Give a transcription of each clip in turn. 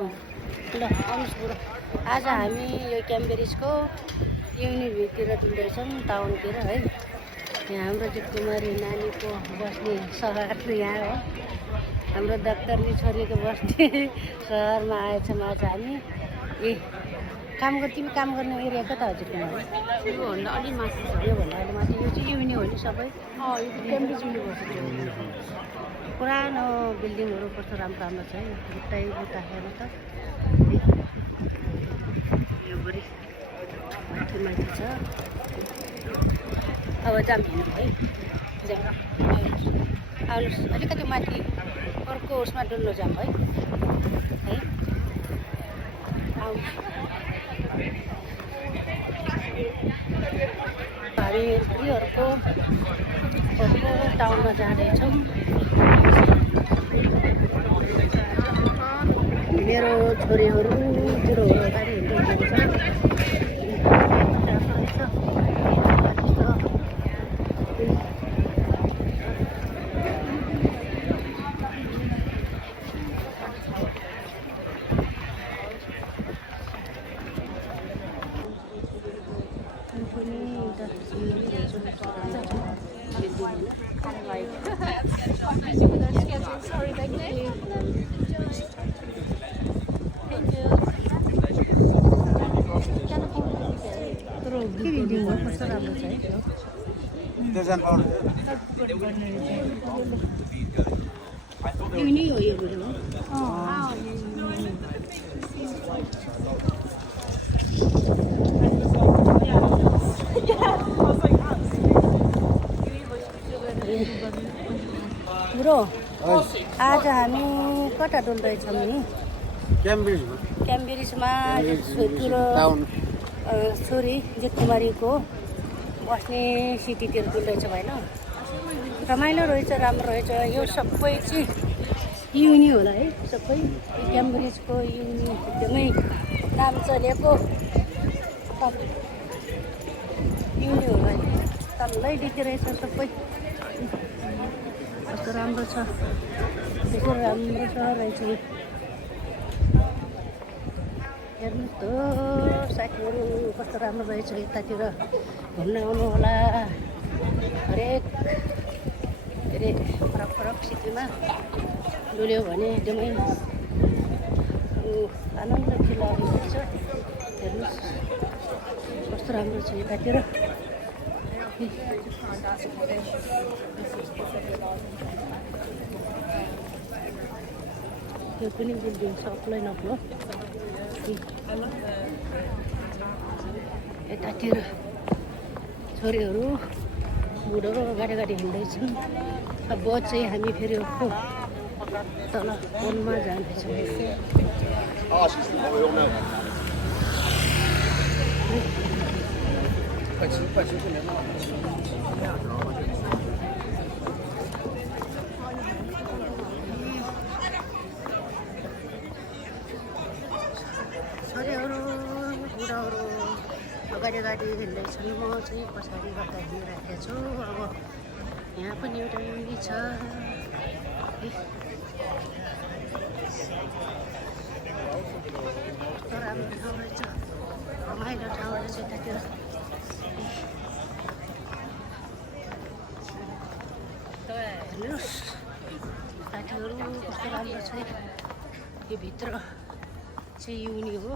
ल आउनुहोस् बुढो। आज हामी यो क्याम्ब्रिजको युनिभर्सिटीतिर डुल्दैछौँ टाउनतिर है। यहाँ हाम्रो जितकुमारी नानीको बस्ने सहर यहाँ हो। हाम्रो दफ्तरकी छोरीको बस्ने सहरमा आएछौँ आज हामी। तिमी काम गर्ने एरिया कता हो जितकुमारी? योभन्दा अलि माथि छ। योभन्दा अलि माथि यो चाहिँ युनि हो नि सबै? यो क्याम्ब्रिज युनिभर्सिटी हो। पुरानो बिल्डिङहरू कस्तो राम्रो राम्रो छ है। बुट्टै बुट्टा हेर्नु त यो बढी माथि माथि छ। अब जाम हिँड्नु है। आउनुहोस् अलिकति माथि अर्को उसमा डुल्नु जाम है। आउनुहोस् हामी फेरि अर्को टाउनमा जाँदैछौँ। मेरो छोरीहरू बुढोहरू अगाडि हिँड्दै कस्तो राम्रो छ है। युनि हो यो बुढो। बुढो आज हामी कता डुल्दैछौँ नि? क्याम्ब्रिजमा छोरी जितकुमारीको बस्ने सिटीतिर डुल्दैछौँ होइन। रमाइलो रहेछ, राम्रो रहेछ। यो सबै चाहिँ युनि होला है। सबै क्याम्ब्रिजको युनि एकदमै नाम चलेको युनि होला। तल्लै देखिरहेछ सबै। कस्तो राम्रो छ, कस्तो राम्रो छ रहेछ। हेर्नुहोस् त साथीहरू कस्तो राम्रो रहेछ। यतातिर घुम्न आउनु होला। हरेक फरक फरक सिटीमा डुल्यो भने एकदमै आनन्द फिल आउँछ। हेर्नुहोस् कस्तो राम्रो छ यतातिर। यो पनि बिल्डिङ सबलाई नक्लो। यतातिर छोरीहरू बुढो गाडी हिँड्दैछन्। अब चाहिँ हामी फेरि अर्को तल पोलमा जाँदैछौँ। छोरीहरू बुढाहरू अगाडि हिँड्दैछन्। म चाहिँ पछाडिबाट हिँडिरहेको छु। अब यहाँ पनि एउटा युनि छ। कस्तो राम्रो ठाउँ रहेछ, रमाइलो ठाउँ रहेछ यतातिर। हेर्नुहोस् साथीहरू कस्तो राम्रो छ। यो भित्र चाहिँ युनि हो।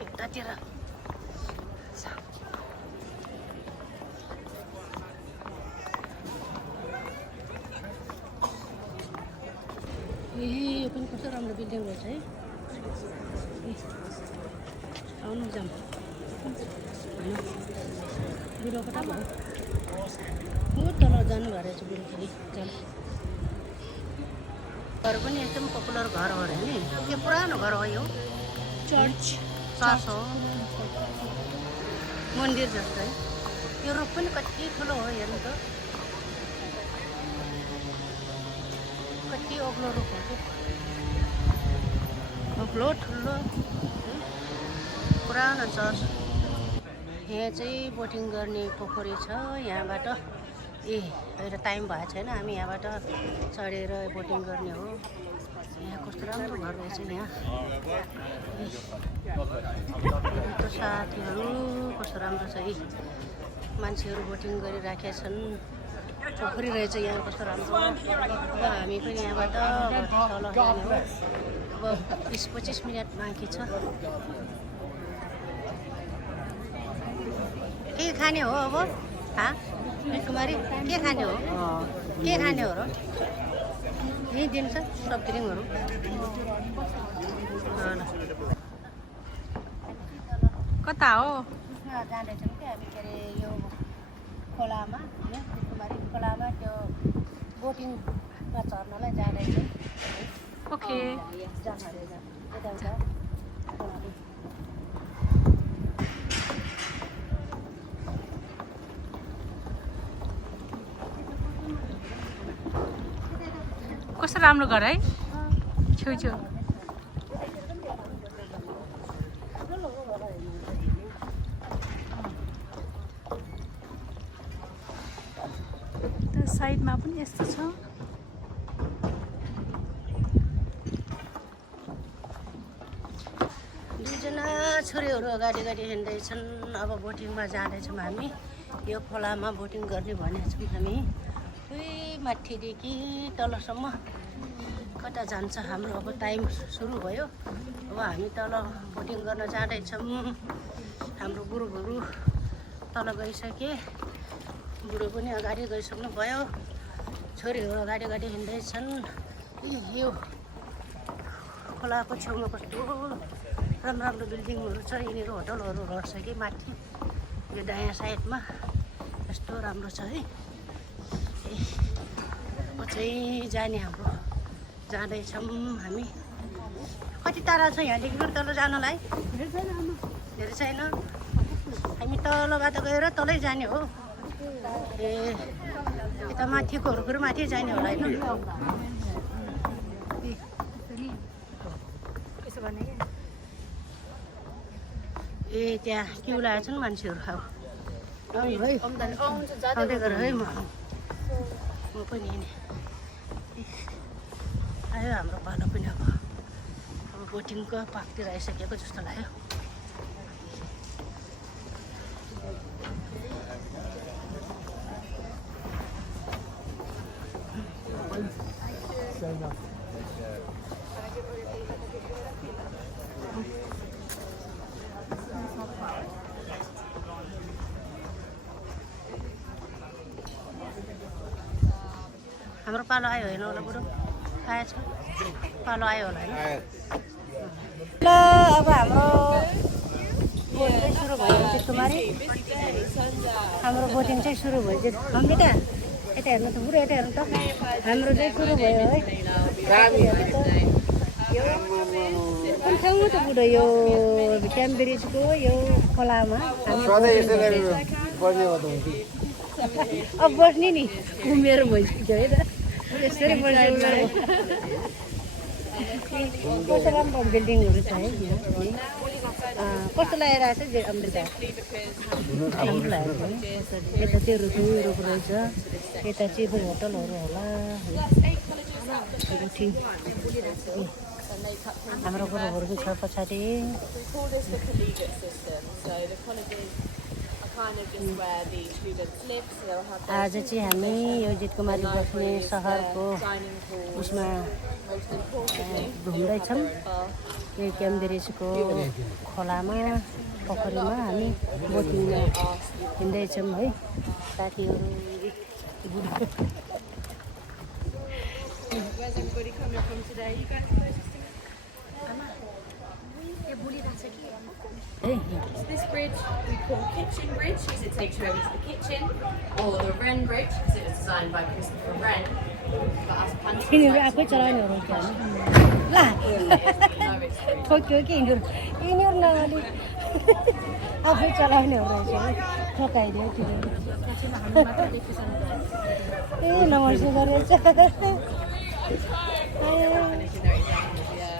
यतातिर यो पनि कस्तो राम्रो बिल्डिङ रहेछ है। आउनु जाम बुढो कता भयो? बहुत तल जानुभएको रहेछ बुढो फेरि जाम। घर पनि एकदम पपुलर घर हो अरे नि। यो पुरानो घर हो यो। चर्च हो, मन्दिर जस्तो है। यो रुख पनि कति ठुलो हो हेर्नु त। कति अग्लो रुख हो त्यो। अग्लो ठुलो पुरानो चर्च। यहाँ चाहिँ बोटिङ गर्ने पोखरी छ। यहाँबाट अहिले टाइम भएको छैन, हामी यहाँबाट चढेर बोटिङ गर्ने हो। यहाँ कस्तो राम्रो घर रहेछ यहाँ त्यो साथीहरू कस्तो राम्रो छ है मान्छेहरू बोटिङ गरिराखेका छन् पोखरी रहेछ यहाँ कस्तो राम्रो अब हामी पनि यहाँबाट तल जाने हो अब 20-25 मिनट बाँकी छ के खाने हो अब कुमारी के खाने हो र यही दिन्छ सब ड्रिङहरू कता हो जाँदैछौँ कि हामी के अरे यो खोलामा कुमारी खोलामा त्यो बोटिङमा चढ्नलाई जाँदैछौँ ओके यता हुन्छ कस्तो राम्रो घर है छेउछेउ त्यो साइडमा पनि यस्तो छ दुईजना छोरीहरू अगाडि हिँड्दैछन् अब बोटिङमा जाँदैछौँ हामी यो खोलामा बोटिङ गर्ने भनेको छौँ हामी उही माथिदेखि तलसम्म कता जान्छ हाम्रो अब टाइम सुरु भयो अब हामी तल बोटिङ गर्न जाँदैछौँ हाम्रो ग्रुपहरू तल गइसके बुढो पनि अगाडि गइसक्नु भयो छोरीहरू अगाडि हिँड्दैछन् यो खोलाको छेउमा कस्तो राम्रो बिल्डिङहरू छ यिनीहरू होटलहरू रहेछ कि माथि यो दायाँ साइडमा यस्तो राम्रो छ है चाहिँ जाने हाम्रो जाँदैछौँ हामी कति टाढा छ यहाँदेखि पनि तल जानलाई धेरै छैन हामी तलबाट गएर तलै जाने हो ए यता माथिकोहरू फेरि माथि जाने होला होइन ए त्यहाँ क्यु लागेको छन् मान्छेहरू है आउँदै गर है म पनि आयो हाम्रो पालो पनि अब बोटिङको पाकतिर आइसकेको जस्तो लाग्यो हाम्रो पालो आयो होइन होला बुढो आएछ पालो आयो होला होइन ल अब हाम्रो बोट चाहिँ सुरु भयो कुमारी हाम्रो बोटिङ चाहिँ सुरु भयो हामीले त यता हेर्नु त बुढो यता हेर्नु त हाम्रो चाहिँ सुरु भयो है कुन ठाउँमा त बुढो यो क्याम्ब्रिजको यो खोलामा अब बस्ने नि उमेर भइसक्यो है त यसरी कस्तो राम्रो बिल्डिङहरू छ है कस्तो लगाइरहेको छ अमृता राम्रो लागेको है यता त्यो रुख रहेछ यता चाहिँ होटलहरू होला हाम्रो कुरोहरू छ पछाडि आज चाहिँ हामी यो जितकुमारी बस्ने सहरको उसमा घुम्दैछौँ यो क्याम्ब्रिजको खोलामा पोखरीमा हामी बोटिङमा हिँड्दैछौँ है साथीहरू This bridge we call Kitchen Bridge because it takes you over to the kitchen, or the Wren Bridge because it was designed by Christopher Wren. यिनीहरू आफै चलाउनेहरू हुन्छ ल ठोक्यो कि यिनीहरू नअलि आफै चलाउनेहरू रहेछ ठोकाइदियो तिनीहरू ए नमस्ते गरेछ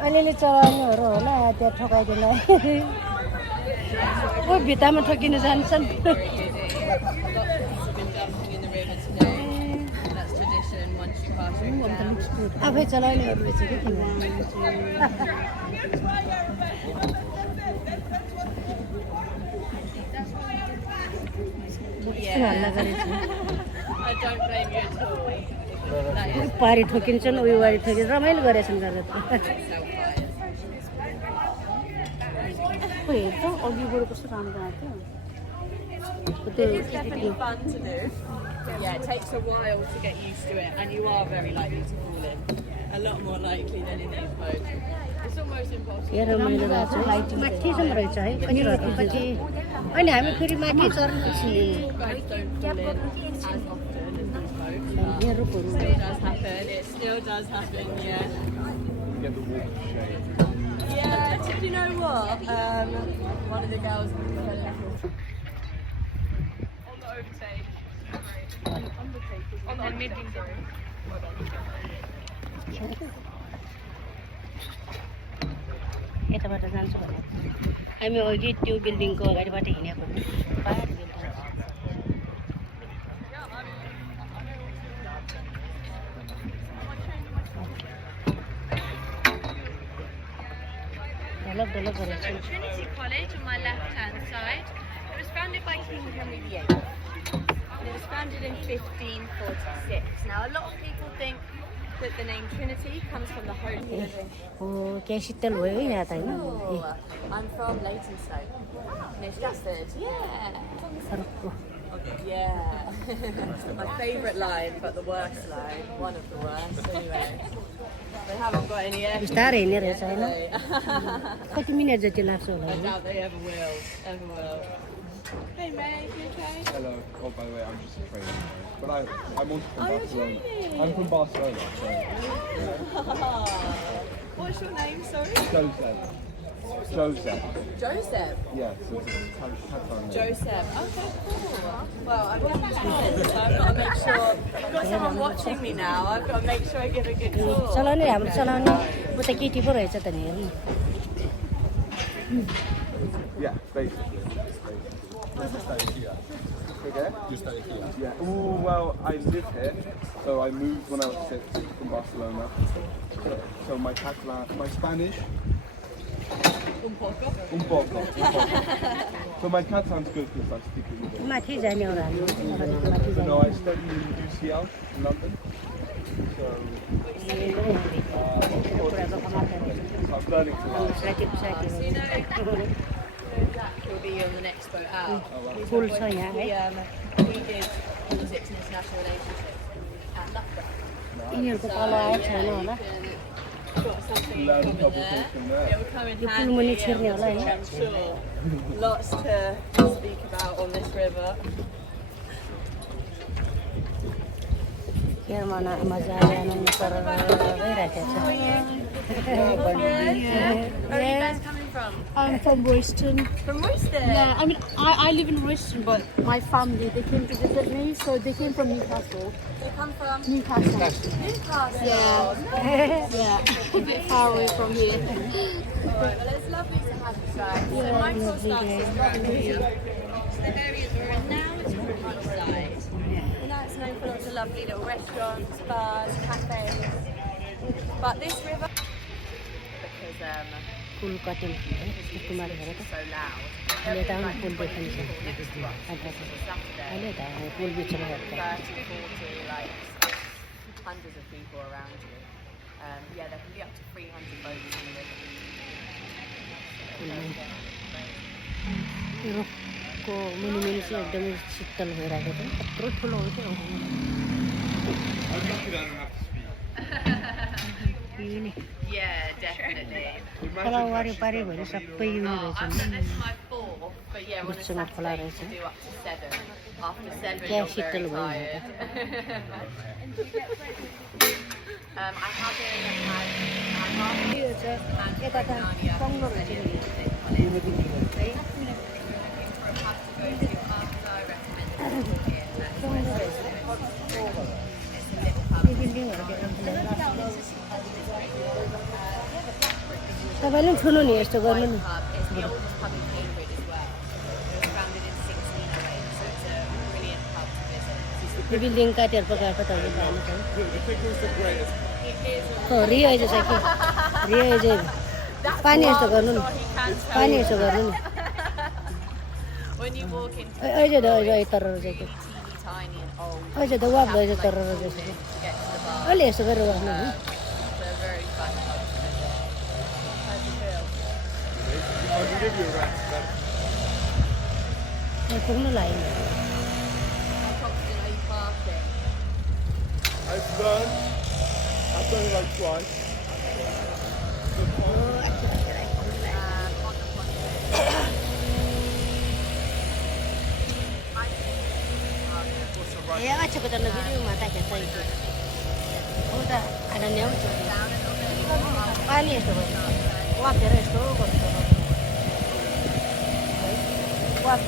अलिअलि चलाउनेहरू होला त्यहाँ ठोकाइदिनु ओ भित्तामा ठोकिनु जान्छन् आफै चलाउनेहरू रहेछ कि हल्ला गरेछ I don't blame you at all. पारी ठोकिन्छन् उयो वारी ठोकिन्छ रमाइलो गरेछन् गरेर हेर त अघिबाट कस्तो राम्रो आएको It's definitely fun to do. Yeah, it takes a while to get used to it, and you are very likely to fall in. A lot more likely than in these boats. It's almost impossible. हेर मैले माथिसम्म रहेछ है कति अनि हामी फेरि माथि चढ्नु Boats don't fall in as often as these boats. हेर It still does happen. It still does happen. Yeah. Get the water shade. Yeah. Do you know what? One of the girls fell in. On the overtake. On the mid-wing. यताबाट जान्छु भने हामी अघि त्यो बिल्डिङको अगाडिबाट हिँडेको पाहाड बिल्डिङ डलप डलप गरेको छ Trinity College on my left-hand side. It was founded by King Henry VIII. And it was founded in 1546. Now, a lot of people think that the name Trinity comes from the Holy Trinity. हो क्या शीतल भयो है यहाँ त होइन I'm from Leytonstone, near Stratford. Yeah. अर्को Yeah. My favourite line, but the worst line. One of the worst, anyway. They haven't got any air. बिस्तारै हिँड्ने रहेछ होइन I कति मिनट जति लाग्छ होला होइन doubt they ever will. Ever will. Hey, Meg, you okay? Hello. Oh, by the way, I'm just a trainer. But I'm also from Oh, you're Barcelona. training. I'm from Barcelona, so What's your name, sorry? Joseph. Joseph. Joseph. Yeah, so it's Catalan name. Joseph. Okay, cool. Well, I've got some kids, so I've got to make sure. I've got someone watching me now. I've got to make sure I give a good talk. चलाउने हाम्रो चलाउने ऊ त केटी पो रहेछ त नि हेर्नु Yeah, basically. Okay? Just out here. Yeah. Oh, well, I live here. So I moved when I was 6 from Barcelona. So my Catalan, my Spanish. Un poco. Un poco. So my Catalan's good because I speak it with it. माथि जाने हो र हामी माथि So जाने no, I study in UCL in London. So कुराको कमाउँछ I'm learning to learn. साथी साथी Jack will be on the next boat out. फुल छ यहाँ है We did politics and international relationships at Loughborough. यिनीहरूको तल आएको छैन होला Got something Learn a coming couple there. things from there. It will come in यो handy. पुलमुनि छिर्ने होला होइन I'm sure. Lots to speak about on this river. यहाँ मजाले आनन्द गरेर गइरहेको छ Where are you guys coming from? I'm from Royston. From Worcester. Yeah, I mean, I live in Royston, but my family, they came to visit me, so they came from Newcastle. You come from Newcastle. Newcastle. Yeah. Yeah, a bit far away from here. Well, it's lovely to have you guys. So my tour starts this morning. So the areas we're in now is from Beachside. Now it's known for lots of lovely little restaurants, bars, cafes. But this river, because full cutting Kumari घर त so loud. अहिले त आउनु फुल देखिन्छ Next to us, Saturday. अहिले त फुल बिचमा हेर्छ 30, 40, like hundreds of people around you. Yeah, there can be up to 300 boats in the river. रुखको मुनि मुनि चाहिँ एकदमै शीतल भइरहेको छ कत्रो ठुलो हुन्छ I'm lucky that I don't have to speak. Yeah, definitely. खोला वारिपारि भएर सबै युनि I've रहेछन् done this is my fourth, but yeah, on a बिचमा खोला Saturday रहेछ you can do up to 7. After 7 क्या you're शीतल very भयो tired. I haven't had यो चाहिँ यता त सङ्गो रहेछ नि यो बिल्डिङहरू देख्नु तपाईँले पनि छुनु नि यस्तो गर्नु नि pub is the oldest pub in Cambridge as well. It was founded in 1608, so it's a brilliant pub to visit. यो बिल्डिङ काटेर पकाएको तपाईँले पाउनु छ Who do you think was the greatest Rio चाहिँ कि रियो चाहिँ पानी यस्तो गर्नु नि पानी यस्तो गर्नु नि When you walk into अहिले त अहिले तरर चाहिँ teeny tiny and old अहिले त वाक भएछ तरर जस्तो to get to the bar, अहिले यस्तो गरेर गर्नु नि they're very fun. How do you feel? I can give you a rest. यहाँ पुग्नु लाग्यो How confident are you parking? I've done it like twice. ए अचेको त नबिर्यो माता खेच्छ हो त खाना ल्याउँछ पानी यस्तो भयो वाकेर यस्तो गर्छ वाक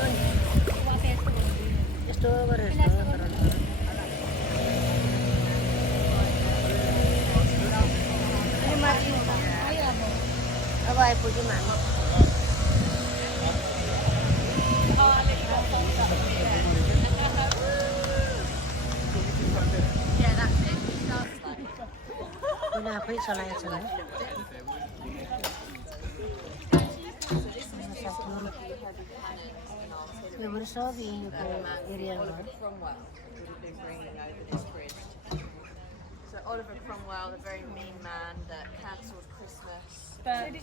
यस्तो गरेर यस्तो अनि माथि अब आइपुग्यौँ हामी मैले आफै चलाएको छ है यो पनि सब यहीँको एरियामा हो Cromwell would have been bringing over this bridge. So Oliver Cromwell, the very mean man that cancelled Christmas, led the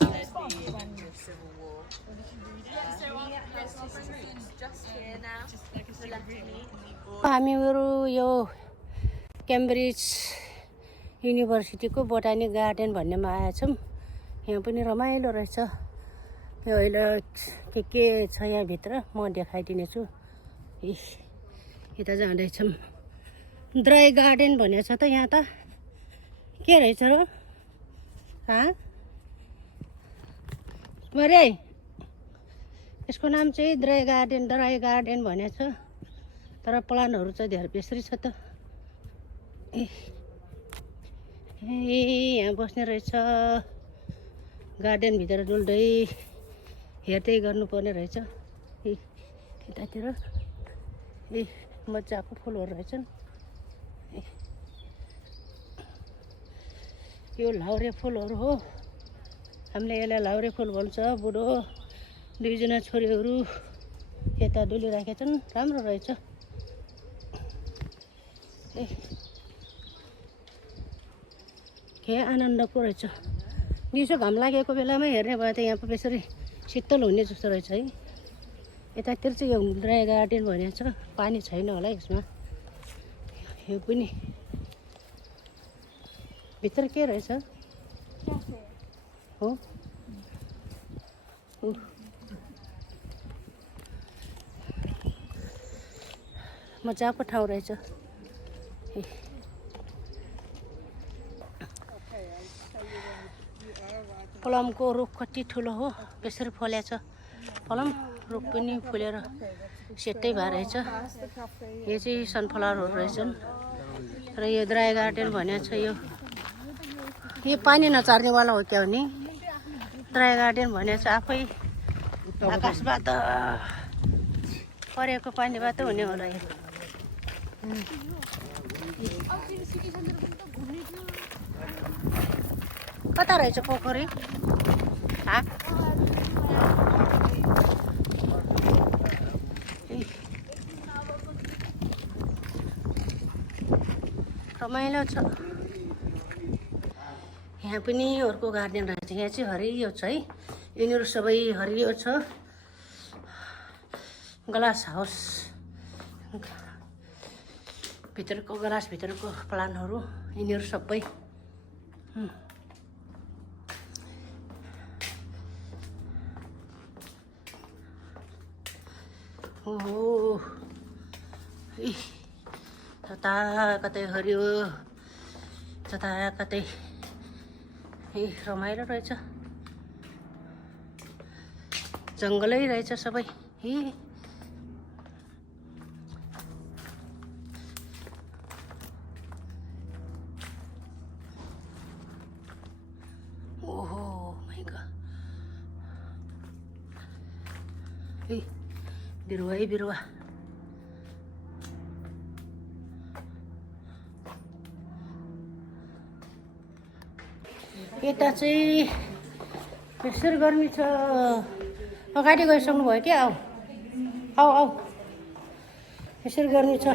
English Civil War. So our Christmas is just here now. The left me. हामीहरू यो Cambridge युनिभर्सिटीको botanic garden भन्नेमा आएछौँ यहाँ पनि रमाइलो रहेछ यो अहिले के छ यहाँभित्र म देखाइदिनेछु यता जाँदैछौँ ड्राई गार्डन भनेको छ त यहाँ त के रहेछ र मरे यसको नाम चाहिँ ड्राई गार्डन भनेको छ तर प्लान्टहरू चाहिँ धेरै बेसरी छ त ए यहाँ बस्ने रहेछ गार्डनभित्र डुल्दै हेर्दै गर्नुपर्ने रहेछ ए यतातिर ए मजाको फुलहरू रहेछन् यो लाउरे फुलहरू हो हामीले यसलाई लाउरे फुल भन्छ बुढो दुईजना छोरीहरू यता डुलिराखेका छन् राम्रो रहेछ ए के आनन्द पो रहेछ दिउँसो घाम लागेको बेलामै हेर्ने भए त यहाँ यसरी शीतल हुने जस्तो रहेछ है यतातिर चाहिँ यो ड्राई गार्डन भनेको छ पानी छैन होला यसमा यो पनि भित्र के रहेछ हो मजाको ठाउँ रहेछ प्लमको रुख कति ठुलो हो यसरी फलेछ प्लम रुख पनि फुलेर सेटै भएर रहेछ यो चाहिँ सनफ्लावरहरू रहेछन् र यो ड्राई गार्डन भनेको छ यो पानी नचार्नेवाला हो क्या हो नि ड्राई गार्डन भनेको छ आफै आकाशबाट परेको पानीबाट हुने होला यो कता रहेछ पोखरी रमाइलो छ यहाँ पनि अर्को गार्डन रहेछ यहाँ चाहिँ हरियो छ है यिनीहरू सबै हरियो छ ग्लास हाउस भित्रको ग्लासभित्रको प्लान्टहरू यिनीहरू सबै ओहो जता कतै हरियो जता कतै रमाइलो रहेछ जङ्गलै रहेछ सबै ओहो माइ गॉड बिरुवा बिरुवा यता चाहिँ यसरी गर्मी छ अगाडि गइसक्नु भयो क्या आऊ आऊ आऊ यसरी गर्मी छ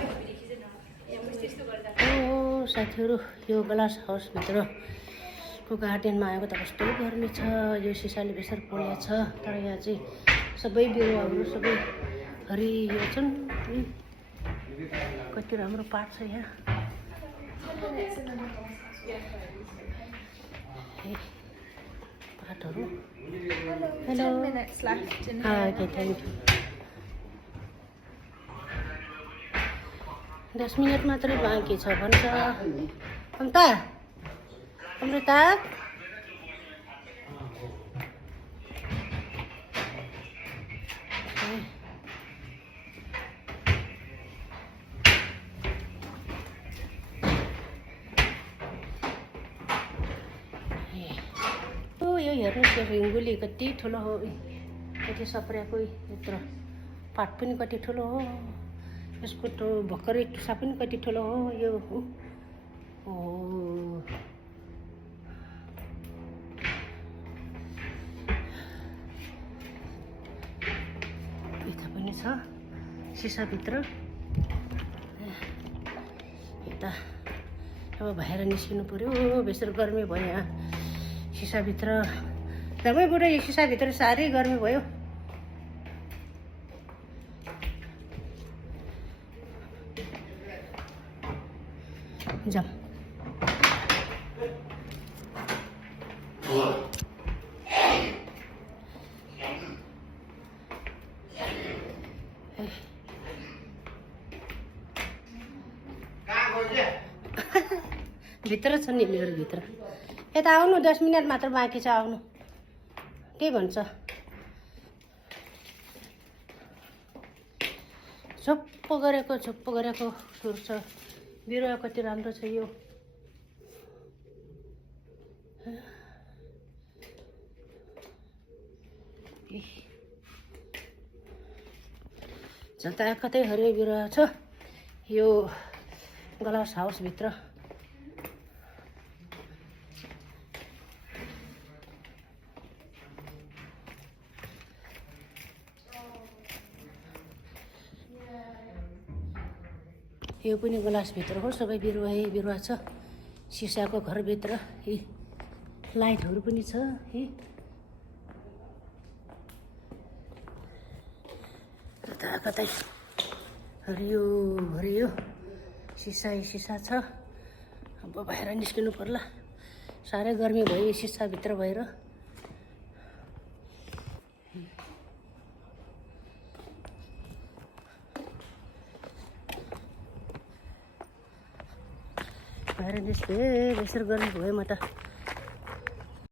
ओ साथीहरू यो ग्लास हाउसभित्रको गार्डनमा आएको त कस्तो गर्मी छ यो सिसाले बेसर पोलेको छ तर यहाँ चाहिँ सबै बिरुवाहरू सबै हरियो छन् कति राम्रो पार्क छ यहाँ पाठहरू hello 10 minutes left in okay thank you 10 minute मात्रै बाँकी छ भन्छ अमृता अमृता यो हेर्नुहोस् यो हिङ्गुली कति ठुलो हो कति सप्रेको यत्रो पात पनि कति ठुलो हो यसको भर्खरै टुसा पनि कति ठुलो हो यो हो यता पनि छ सिसाभित्र यता अब बाहिर निस्किनु पर्यो बेसर गर्मी भयो यहाँ सिसाभित्र एकदमै बुढो यो सिसाभित्र साह्रै गर्मी भयो जाऊ भित्र छ नि मेरो भित्र यता आउनु 10 मिनट मात्र बाँकी छ आउनु के भन्छ छुप्प गरेको सुर छ बिरुवा कति राम्रो छ यो जता कतै हरियो बिरुवा छ यो ग्लास हाउसभित्र यो पनि ग्लासभित्र हो सबै बिरुवा छ सिसाको घरभित्र लाइटहरू पनि छ कता कतै हरियो हरियो सिसा छ अब बाहिर निस्किनु पर्ला साह्रै गर्मी भयो सिसाभित्र भएर बाहिर निस्के बेसर गर्नु भयो म त